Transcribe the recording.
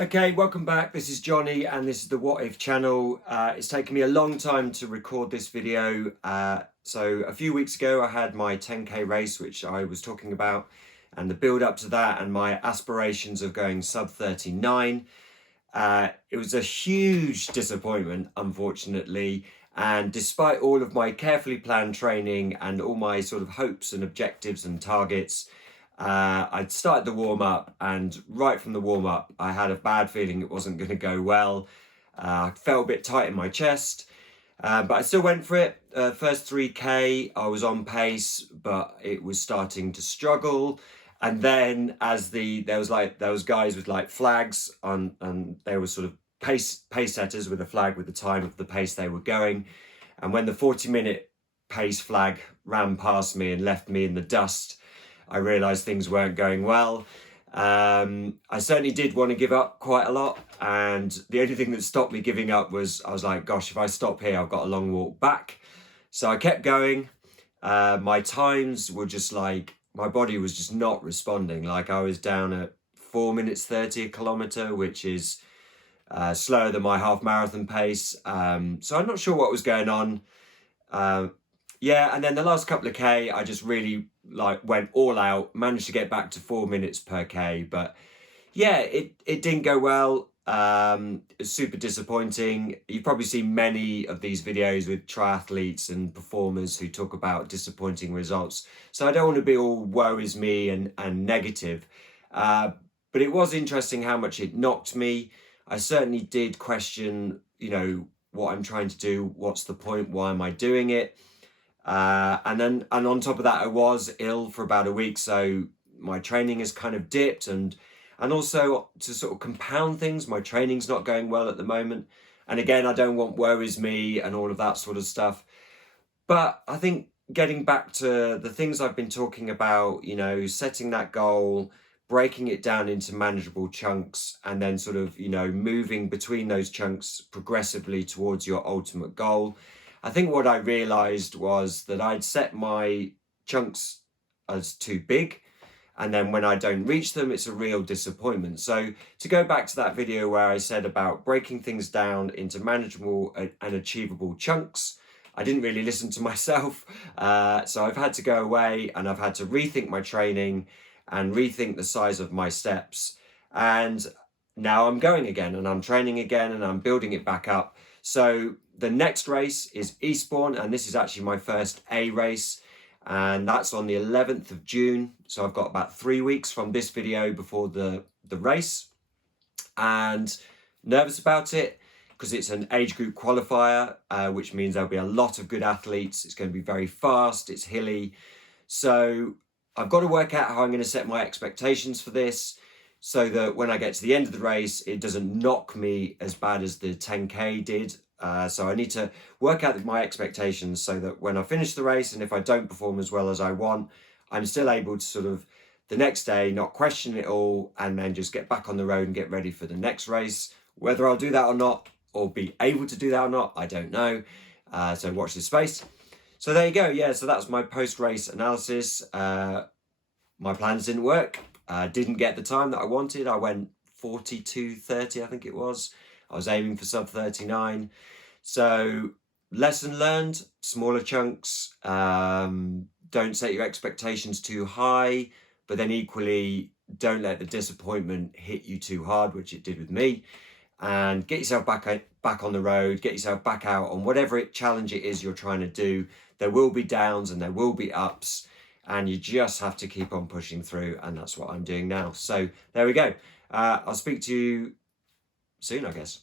Okay, welcome back. This is Johnny and this is the What If channel. It's taken me a long time to record this video. So a few weeks ago I had my 10k race, which I was talking about, and the build up to that and my aspirations of going sub 39. It was a huge disappointment, unfortunately. And despite all of my carefully planned training and all my sort of hopes and objectives and targets, I'd started the warm-up, and right from the warm-up I had a bad feeling it wasn't going to go well. I felt a bit tight in my chest, but I still went for it. First 3k I was on pace, but it was starting to struggle. And then as there was guys with like flags on, and they were sort of pace setters with a flag with the time of the pace they were going. And when the 40-minute pace flag ran past me and left me in the dust, I realised things weren't going well. I certainly did want to give up quite a lot, and the only thing that stopped me giving up was I was like, gosh, if I stop here I've got a long walk back. So I kept going. My times were just like, my body was just not responding. Like I was down at 4 minutes 30 a kilometre, which is slower than my half marathon pace. So I'm not sure what was going on. Yeah, and then the last couple of K, I just really went all out, managed to get back to 4 minutes per K. But yeah, it didn't go well. It's super disappointing. You've probably seen many of these videos with triathletes and performers who talk about disappointing results. So I don't want to be all woe is me and negative. But it was interesting how much it knocked me. I certainly did question, what I'm trying to do. What's the point? Why am I doing it? And on top of that, I was ill for about a week, so my training has kind of dipped, and also to sort of compound things, my training's not going well at the moment. And again, I don't want woe is me and all of that sort of stuff. But I think getting back to the things I've been talking about, setting that goal, breaking it down into manageable chunks, and then sort of, moving between those chunks progressively towards your ultimate goal. I think what I realised was that I'd set my chunks as too big, and then when I don't reach them, it's a real disappointment. So to go back to that video where I said about breaking things down into manageable and achievable chunks, I didn't really listen to myself. So I've had to go away and I've had to rethink my training and rethink the size of my steps. And now I'm going again and I'm training again and I'm building it back up. So the next race is Eastbourne, and this is actually my first A race, and that's on the 11th of June. So I've got about 3 weeks from this video before the race, and nervous about it because it's an age group qualifier, which means there'll be a lot of good athletes. It's going to be very fast, it's hilly. So I've got to work out how I'm going to set my expectations for this, so that when I get to the end of the race, it doesn't knock me as bad as the 10k did. So I need to work out my expectations so that when I finish the race, and if I don't perform as well as I want, I'm still able to sort of the next day not question it all and then just get back on the road and get ready for the next race. Whether I'll do that or not, or be able to do that or not, I don't know. So watch this space. So there you go. Yeah, so that's my post-race analysis. My plans didn't work. Didn't get the time that I wanted. I went 42:30, I think it was. I was aiming for sub 39. So lesson learned, smaller chunks. Don't set your expectations too high, but then equally don't let the disappointment hit you too hard, which it did with me. And get yourself back on the road, get yourself back out on whatever challenge it is you're trying to do. There will be downs and there will be ups, and you just have to keep on pushing through, and that's what I'm doing now. So there we go. I'll speak to you soon, I guess.